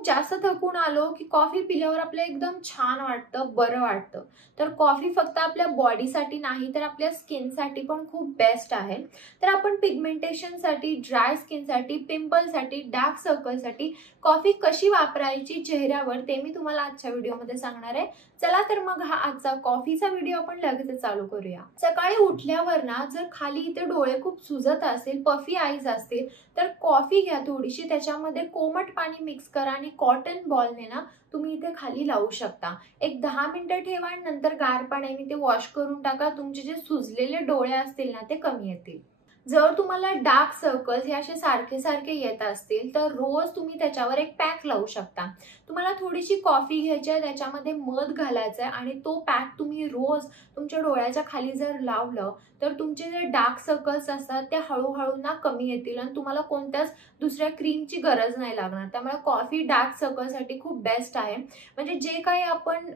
खूप जास्त थकून आलो की कॉफी पिल्यावर आपल्याला एकदम छान वाटतं, बरं वाटतं। तर कॉफी फक्त आपल्या बॉडीसाठी नाही तर आपल्या स्किनसाठी पण खूप बेस्ट आहे। तर आपण पिगमेंटेशनसाठी, ड्राय स्किनसाठी, पिंपलसाठी, डार्क सर्कलसाठी कॉफी कशी वापरायची चेहऱ्यावर ते मी तुम्हाला आजच्या व्हिडिओमध्ये सांगणार आहे। चला तर मग हा आजचा कॉफीचा व्हिडिओ आपण लगेच चालू करूया। सकाळी उठल्यावर ना जर खाली इथे डोळे खूप सुजत असतील, पफी आईज असतील तर कॉफी घ्या थोडीशी, त्याच्यामध्ये कोमट पाणी मिक्स करा आणि कॉटन बॉलने ना तुम्ही इथे खाली लावू शकता। एक 10 मिनिटं ठेवा आणि नंतर गार पाण्याने ते वॉश करून टाका। तुमचे जे सुजलेले डोळे असतील ना ते कमी येतील। जर तुम्हाला डार्क सर्कल्स हे असे सारखे सारखे येत असतील तर रोज तुम्ही त्याच्यावर एक पॅक लावू शकता। तुम्हाला थोडीशी कॉफी घ्यायची आहे, त्याच्यामध्ये मध घालायचं आहे आणि तो पॅक तुम्ही रोज तुमच्या डोळ्याच्या खाली जर लावलं तर तुमचे जे डार्क सर्कल्स असतात ते हळूहळू ना कमी येतील आणि तुम्हाला कोणत्याच दुसऱ्या क्रीमची गरज नाही लागणार। त्यामुळे कॉफी डार्क सर्कलसाठी खूप बेस्ट आहे। म्हणजे जे काही आपण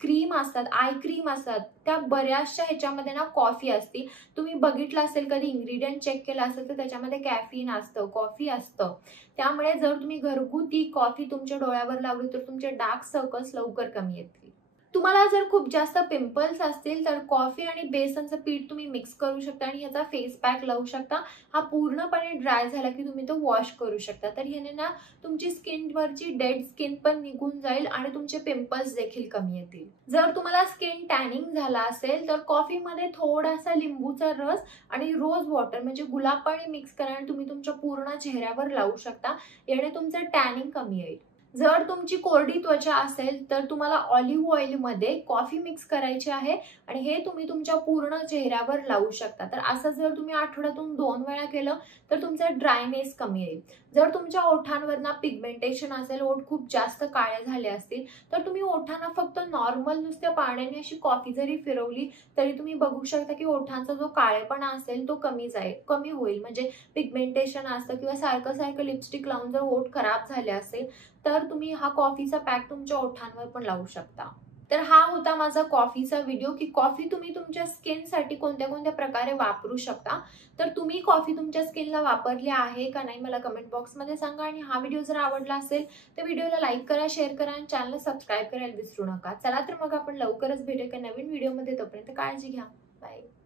क्रीम असतात, आय क्रीम असतात, त्या बऱ्याचशा ह्याच्यामध्ये ना कॉफी असते। तुम्ही बघितलं असेल कधी इन्ग्रेडियंट चेक केला असेल तर त्याच्यामध्ये कॅफीन असतं, कॉफी असतं। त्यामुळे जर तुम्ही घरगुती कॉफी तुमच्या डोळ्यावर लावली तर तुमचे डार्क सर्कल्स लवकर कमी येतील। तुम्हाला जर खूप जास्त पिंपल्स असतील तर कॉफी आणि बेसनचं पीठ तुम्ही मिक्स करू शकता आणि ह्याचा फेस पॅक लावू शकता। हा पूर्णपणे ड्राय झाला की तुम्ही तो वॉश करू शकता। तर ह्याने ना तुमची स्किनवरची डेड स्किन पण निघून जाईल आणि तुमचे पिंपल्स देखील कमी येतील। जर तुम्हाला स्किन टॅनिंग झाला असेल तर कॉफीमध्ये थोडासा लिंबूचा रस आणि रोज वॉटर म्हणजे गुलाब पाणी मिक्स करा आणि तुम्ही तुमच्या पूर्ण चेहऱ्यावर लावू शकता। याने तुमचं टॅनिंग कमी येईल। जर तुमची कोरडी त्वचा असेल तर तुम्हाला ऑलिव्ह ऑइल मध्ये कॉफी मिक्स करायची आहे आणि हे तुम्ही तुमच्या पूर्ण चेहऱ्यावर लावू शकता। तर असं जर तुम्ही आठवड्यातून 2 वेळा केलं तर तुमचा ड्रायनेस कमी येईल। जर तुमच्या ओठांवर ना पिगमेंटेशन असेल, ओठ खूप जास्त काळे झाले असतील तर तुम्ही ओठांना फक्त नॉर्मल नुसत्या पाण्याने अशी कॉफी जरी फिरवली तरी तुम्ही बघू शकता की ओठांचा जो काळेपणा असेल तो कमी होईल। म्हणजे पिगमेंटेशन असतं किंवा सारखं लिपस्टिक लावून जर ओठ खराब झाले असेल तर तुम्ही हा कॉफीचा पॅक तुमच्या ओठांवर पण लावू शकता। तर हा होता माझा कॉफीचा व्हिडिओ की कॉफी तुम्ही तुमच्या स्किनसाठी कोणत्या कोणत्या प्रकारे वापरू शकता। तर तुम्ही कॉफी तुमच्या स्किनला वापरली आहे का नाही मला कमेंट बॉक्समध्ये सांगा आणि हा व्हिडिओ जर आवडला असेल तर व्हिडिओला लाईक करा, शेअर करा आणि चॅनलला सबस्क्राईब करायला विसरू नका। चला तर मग आपण लवकरच भेटू एका नवीन व्हिडिओमध्ये। तोपर्यंत काळजी घ्या। बाय।